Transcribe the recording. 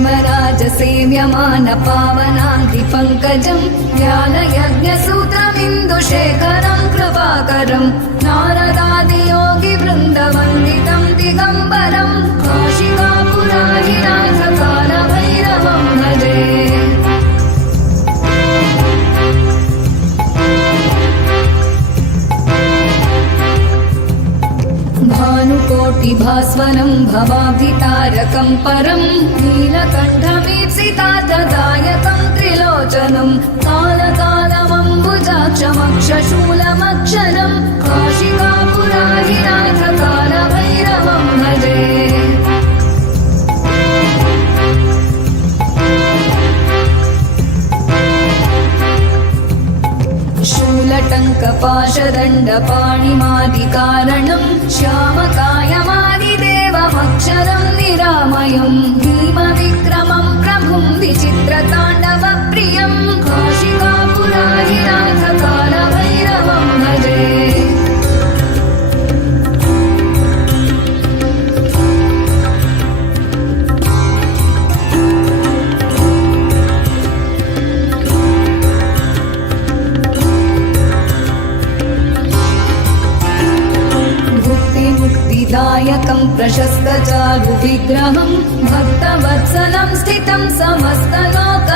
हेमराजसेव्यमान पावनाङ्घ्रिपङ्कजं ज्ञानयज्ञसूत्रमिन्दुशेखरं कृपाकरं नारदादियोगिवृन्दवन्दितं दिगम्बरं काशिकापुराधिनाथकालभैरवं भजे। भानुकोटिभास्वरं भवाब्धितारकं परं नीलकण्ठमीप्सितार्थदायकं त्रिलोचनं कालकालमम्बुजाक्षमक्षशूलमक्षरं काशिकापुराधिनाथकालभैरवं भजे। शूलटङ्कपाशदण्डपाणिमादिकारणं श्यामकायमादिदेवमक्षरं निरामयं भीमविक्रमं प्रभुं विचित्रताण्डवप्रियं काशिकापुराधिनाथकालभैरवं भजे। मुक्तिदायकं प्रशस्तचारुविग्रहं भक्तवत्सलं स्थितं समस्तलोक